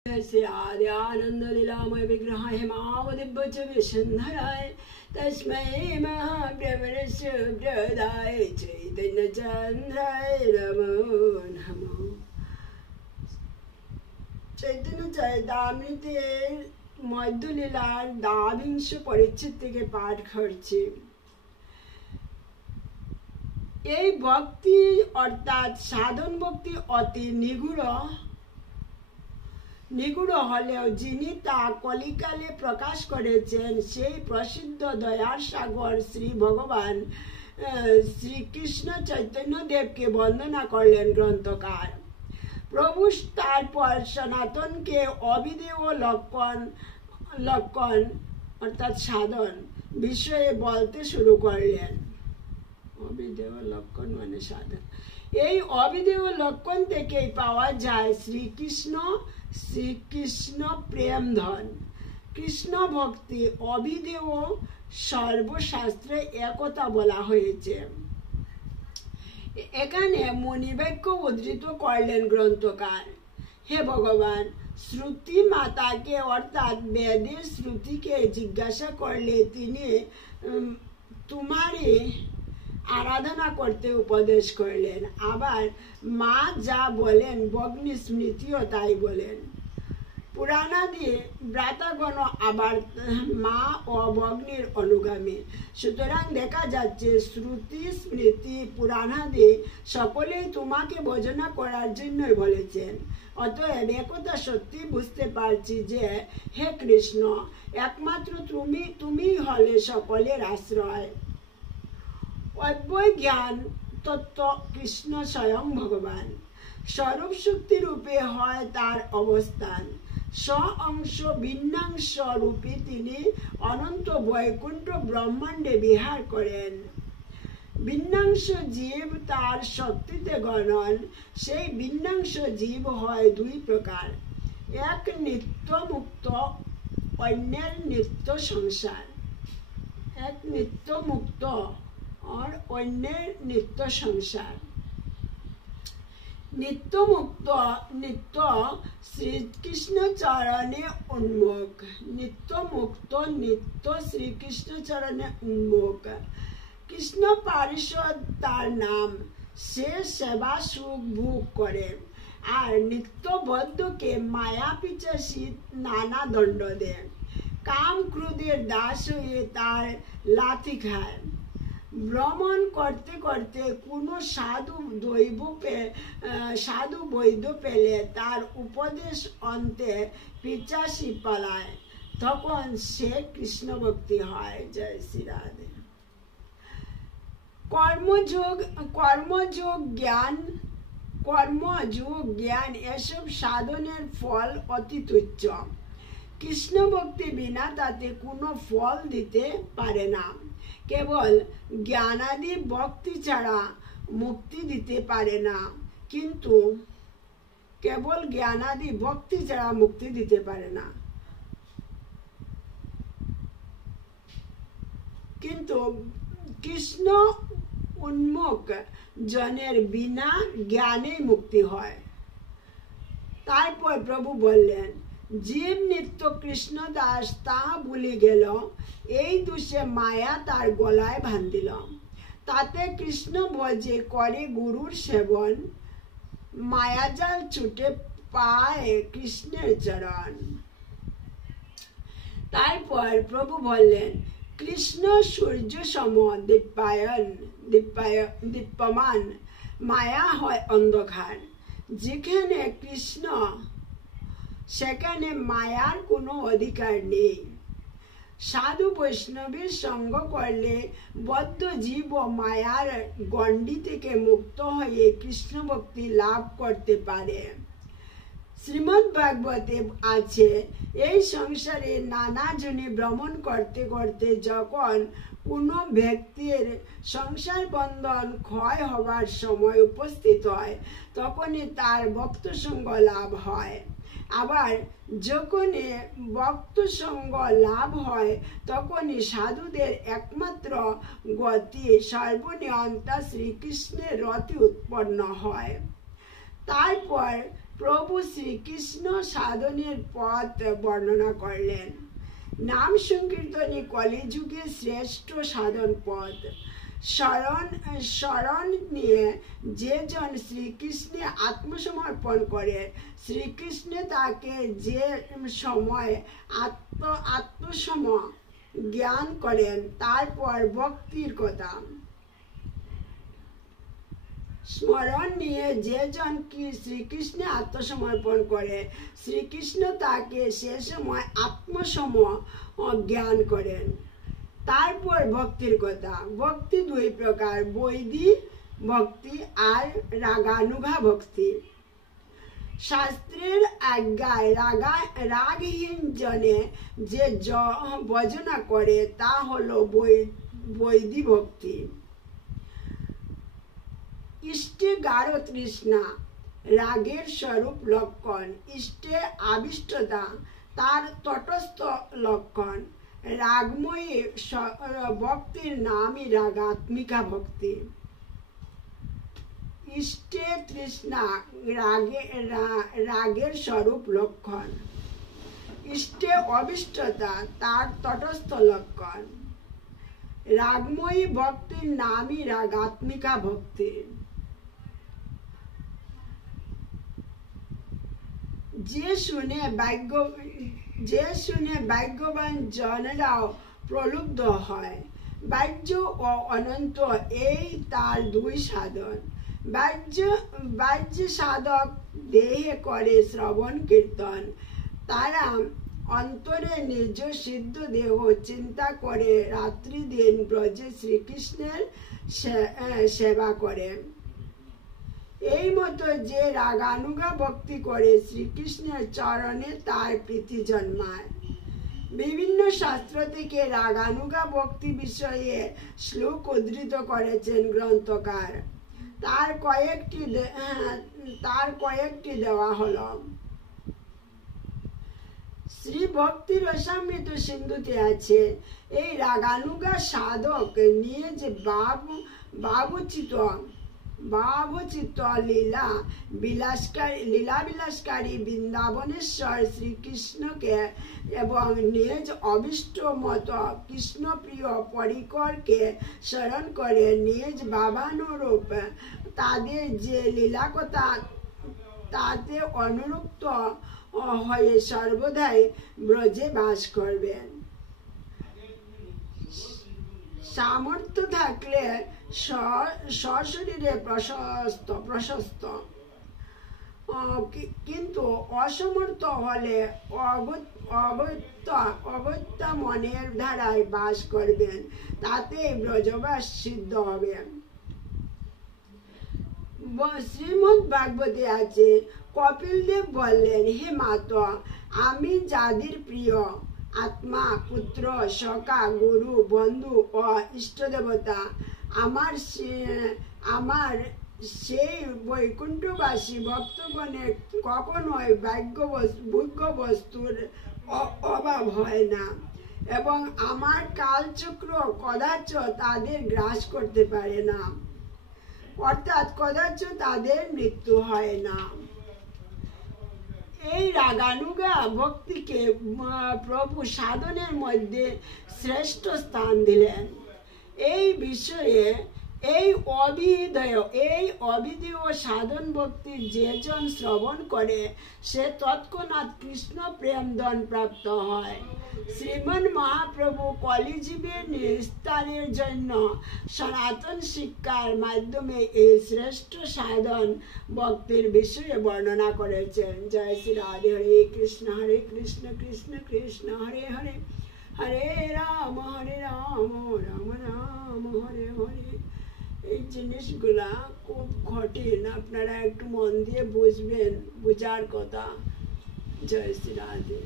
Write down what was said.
से आदि आनंद लीलामय विग्रह हेमावदिव्य च विसंधराय तस्मै महाप्रवरस्य प्रदाय चैतन्य चंद्राय नमो नमः। चैतन्य चरितामृतेर मध्यलीलार द्वाविंश परिच्छेद থেকে পাঠ করছি। এই ভক্তি অর্থাৎ সাধন ভক্তি অতি নিগুড় হলেও যিনি তা কলিকালে প্রকাশ করেছেন সেই প্রসিদ্ধ দয়ার সাগর শ্রী ভগবান শ্রীকৃষ্ণ চৈতন্য দেবকে বন্দনা করলেন গ্রন্থকার। প্রভু তারপর সনাতনকে অবিদেয় লক্ষণ অর্থাৎ সাধন বিষয়ে বলতে শুরু করলেন। অবিদেয় লক্ষণ মানে সাধন। এই অবিদেয় লক্ষণ থেকেই পাওয়া যায় শ্রীকৃষ্ণ প্রেম ধন, কৃষ্ণ ভক্তি। অবিদেয় সর্বশাস্ত্রে একথা বলা হয়েছে। এখানে মণিবাক্য উদ্ধৃত করলেন গ্রন্থকার। হে ভগবান, শ্রুতি মাতাকে অর্থাৎ বেদের শ্রুতিকে জিজ্ঞাসা করলে তিনি তোমারই আরাধনা করতে উপদেশ করলেন। আবার মা যা বলেন ভগ্নী স্মৃতিও তাই বলেন। পুরাণাদি ব্রাতাগণ আবার মা ও ভগ্নীর অনুগামী। সুতরাং দেখা যাচ্ছে শ্রুতি স্মৃতি পুরাণাদি সকলেই তোমাকে ভজনা করার জন্যই বলেছেন। অতএব একথা সত্যি বুঝতে পারছি যে হে কৃষ্ণ, একমাত্র তুমি হলে সকলের আশ্রয়। অদ্বৈত জ্ঞান তত্ত্ব কৃষ্ণ স্বয়ং ভগবান। স্বরূপ শক্তি রূপে হয় তার অবস্থান। স্ব অংশ ভিন্নাংশ রূপে তিনি অনন্ত বৈকুণ্ঠ ব্রহ্মাণ্ডে বিহার করেন। ভিন্নাংশ জীব তার শক্তিতে গণন। সেই ভিন্নাংশ জীব হয় দুই প্রকার, এক নিত্য মুক্ত, অন্যের নিত্য সংসার। এক নিত্য মুক্ত और अन्य नित्य संसार। नित्य मुक्त नित्य श्री कृष्ण चरणे उन्मुख। नित्य मुक्त नित्य श्री कृष्ण चरणे उन्मुख। कृष्ण पारिषद तार नाम से सेवा सुख भोग करे और नित्य बद्ध के माया पिचासी नाना दंड दे। काम क्रोधेर दास हुए तार लाथि खाए। ভ্রমণ করতে করতে কোনো সাধু বৈদ্য পেলে তার উপদেশ অন্তে পিচাসি পালায়, তখন সে কৃষ্ণ ভক্তি হয়। জয় শ্রী রাধে। কর্মযোগ জ্ঞান এসব সাধনের ফল অতি তুচ্ছ। কৃষ্ণ ভক্তি বিনা তাতে কোনো ফল দিতে পারে না। কেবল জ্ঞানাদি ভক্তি ছাড়া মুক্তি দিতে পারে না। কিন্তু কেবল জ্ঞানাদি ভক্তি ছাড়া মুক্তি দিতে পারে না। কিন্তু কৃষ্ণ উন্মুখ জনের বিনা জ্ঞানে মুক্তি হয়। তারপর প্রভু বললেন, জীব নিত্য কৃষ্ণ দাস তাহা ভুলে গেল, এই দোষে মায়া তার গলায় বান্ধিল। তাতে কৃষ্ণ ভজে করে গুরুর সেবন, মায়াজাল ছুটে পায় কৃষ্ণের চরণ। তারপর প্রভু বললেন, কৃষ্ণ সূর্য সম দীপ্যমান, মায়া হয় অন্ধকার। যেখানে কৃষ্ণ সেখানে মায়ার কোনো অধিকার নেই। সাধু বৈষ্ণবের সঙ্গ করলে বদ্ধ জীব মায়ার গণ্ডি থেকে মুক্ত হয়ে কৃষ্ণ ভক্তি লাভ করতে পারে। শ্রীমদ্ ভাগবতে আছে, এই সংসারে নানা জনে ভ্রমণ করতে করতে যখন কোনো ব্যক্তির সংসার বন্ধন ক্ষয় হবার সময় উপস্থিত হয়, তখনই তার ভক্ত সঙ্গ লাভ হয়। আবার যখনই ভক্ত সঙ্গ লাভ হয়, তখনই সাধুদের একমাত্র গতি সর্বনিয়ন্তা শ্রীকৃষ্ণের রতি উৎপন্ন হয়। তারপর প্রভু শ্রীকৃষ্ণ সাধনের পথ বর্ণনা করলেন। নাম সংকীর্তনই কলিযুগে শ্রেষ্ঠ সাধন পথ। শরণ নিয়ে যে জন শ্রীকৃষ্ণে আত্মসমর্পণ করে, শ্রীকৃষ্ণ তাকে যে সময় আত্মসম জ্ঞান করেন, তারপর ভক্তির কথা। স্মরণ নিয়ে যে জন কি শ্রীকৃষ্ণে আত্মসমর্পণ করে, শ্রীকৃষ্ণ তাকে সে সময় আত্মসম জ্ঞান করেন। তারপর ভক্তির কথা। ভক্তি দুই প্রকার, বৈদিক ভক্তি আর রাগানুগা ভক্তি। শাস্ত্রের আজ্ঞায় রাগহীন জনে যে ভজনা করে তা হলো বৈদিক ভক্তি। ইষ্টে গাঢ় তৃষ্ণা রাগের স্বরূপ লক্ষণ। ইষ্টে আবিষ্টতা তার তটস্থ লক্ষণ। রাগময়ী ভক্তির নামই রাগাত্মিকা ভক্তি। ইষ্টে তৃষ্ণা রাগের স্বরূপ লক্ষণ। ইষ্টে অবিষ্টতা তার তটস্থ লক্ষণ। রাগময়ী ভক্তির নামই রাগাত্মিকা ভক্তি। যে শুনে ভাগ্যবান জনেরাও প্রলুব্ধ হয়। বাহ্য ও অনন্ত এই তার দুই সাধন। বাহ্য সাধক দেহে করে শ্রবণ কীর্তন, তারা অন্তরে নিজ সিদ্ধ দেহ চিন্তা করে রাত্রি দিন ব্রজে শ্রীকৃষ্ণের সেবা করে। এই মতো যে রাগানুগা ভক্তি করে, শ্রীকৃষ্ণের চরণে তার প্রীতি জন্মায়। বিভিন্ন শাস্ত্র থেকে রাগানুগা ভক্তি বিষয়ে শ্লোক উদ্ধৃত করেছেন গ্রন্থকার। তার কয়েকটি দেওয়া হলো। শ্রী ভক্তি রসামৃত সিন্ধুতে আছে, এই রাগানুগা সাধক নিয়ে যে ভাবচিত লীলা বিলাসকারী বৃন্দাবনেশ্বর শ্রীকৃষ্ণকে এবং নিজ অভিষ্ট মত কৃষ্ণপ্রিয় পরিকরকে স্মরণ করে নিজ ভাবানুরূপ তাদের যে লীলাকথা তাতে অনুরক্ত হয়ে সর্বদাই ব্রজে বাস করবেন। সামর্থ্য থাকলে সশরীরে প্রশস্ত, কিন্তু অসমর্থ হলে অগত্যা মনের ধারায় বাস করবেন, তাতে ব্রজবাস সিদ্ধ হবে। শ্রীমদ্ ভাগবতে আছে, কপিল দেব বললেন, হে মাতা, আমি যাদের প্রিয় আত্মা, পুত্র, সখা, গুরু, বন্ধু ও ইষ্টদেবতা, আমার সেই বৈকুণ্ঠবাসী ভক্তগণের কখনোই ভোগ্য বস্তুর অভাব হয় না, এবং আমার কালচক্র কদাচ তাদের গ্রাস করতে পারে না, অর্থাৎ কদাচ তাদের মৃত্যু হয় না। এই রাগানুগা ভক্তিকে প্রভু সাধনের মধ্যে শ্রেষ্ঠ স্থান দিলেন। এই বিষয়ে এই অবিধেয় সাধন ভক্তি যে জন শ্রবণ করে, সে তৎক্ষণাৎ কৃষ্ণ প্রেমধন প্রাপ্ত হয়। শ্রীমন মহাপ্রভু কলিজীবের নিস্তারের জন্য সনাতন শিক্ষার মাধ্যমে এই শ্রেষ্ঠ সাধন ভক্তির বিষয়ে বর্ণনা করেছেন। জয় শ্রী রাধে। হরে কৃষ্ণ কৃষ্ণ কৃষ্ণ হরে হরে, হরে রাম রাম রাম হরে হরে। এই জিনিসগুলা খুব কঠিন, আপনারা একটু মন দিয়ে বুঝবেন, বুঝার কথা। জয় শ্রী রাধে।